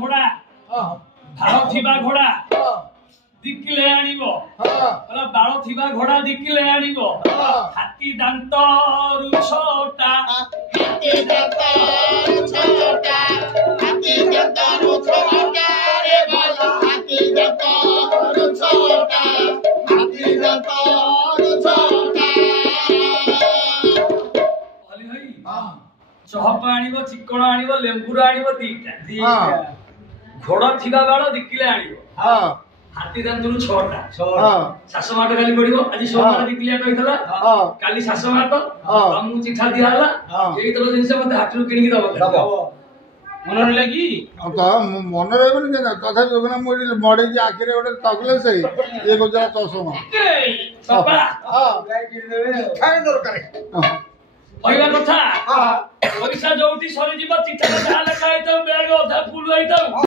घोड़ा भाड़ थिबा घोड़ा दिकिले आनिबो बोला बाळ थिबा घोड़ा दिकिले आनिबो हाथी दांत रु छोटा हाथी दांत रु छोटा हाथी दांत रु छोटा रे बाला हाथी दांत रु छोटा हाथी दांत रु छोटा बोली भाई चहप आनिबो चिकण आनिबो लेंबुरा आनिबो दीटा घोड़ा थिबा बाळ दिकिले आनिबो हाथी दांतरु छोटा शास माट काली पड़िबो आज सोमवार दिकिलिया कहितला काली शास माट हमु चिठा दिया हला एई तो जिंस मते हाटरू किनि की दबो मन रे लगी तो मन रे बन के तथा जोगना मोडी मडे जी आखिरे ओटे तगले सही ए गोजरा चसमा पापा गाय किन देबे खाए दरकार पहिला कथा पैसा जोठी सरी जीव चिठा ता लेखा आइतो बैग अधा फुल आइतो